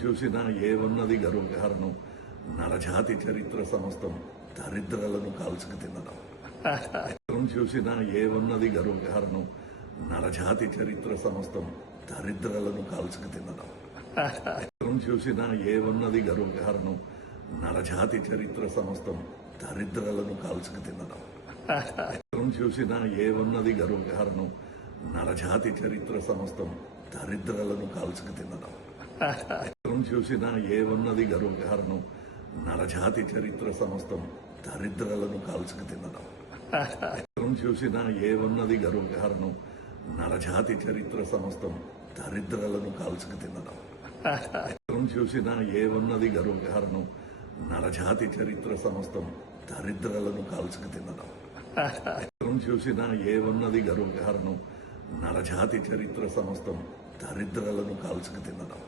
చూసినా ఏ ఉన్నది గర్వకారణం నరజాతి చరిత్ర సమస్తం దరిద్రలను కాల్చుకు తినడం ఎక్కడం చూసినా ఏ ఉన్నది గర్వకారణం నరజాతి చరిత్ర సమస్తం దరిద్రలను కాల్చుకు తినడం ఎక్కడం చూసినా ఏమున్నది గరువు కారణం? నరజాతి చరిత్ర సమస్తం దరిద్రలను కాల్చుకు తినడం ఎక్కడం చూసినా ఏ ఉన్నది గర్వకారణం నరజాతి చరిత్ర సమస్తం దరిద్రలను కాల్చుకు తినడం ఎక్కడం చూసినా ఏ ఉన్నది గర్వకారణం నరజాతి చరిత్ర సమస్తం దరిద్రలను కాల్చుకు తినడం ఎక్కడం చూసినా ఏమున్నది ఉన్నది గర్వకారణం నరజాతి చరిత్ర సమస్తం దరిద్రలను కాల్చుకు తినడం ఎక్కడం చూసినా ఏమున్నది ఉన్నది గర్వకారణం నరజాతి చరిత్ర సమస్తం దరిద్రలను కాల్చుకు తినడం ఎక్కడం చూసినా ఏ ఉన్నది గర్వకారణం నరజాతి చరిత్ర సమస్తం దరిద్రలను కాల్చుకు తినడం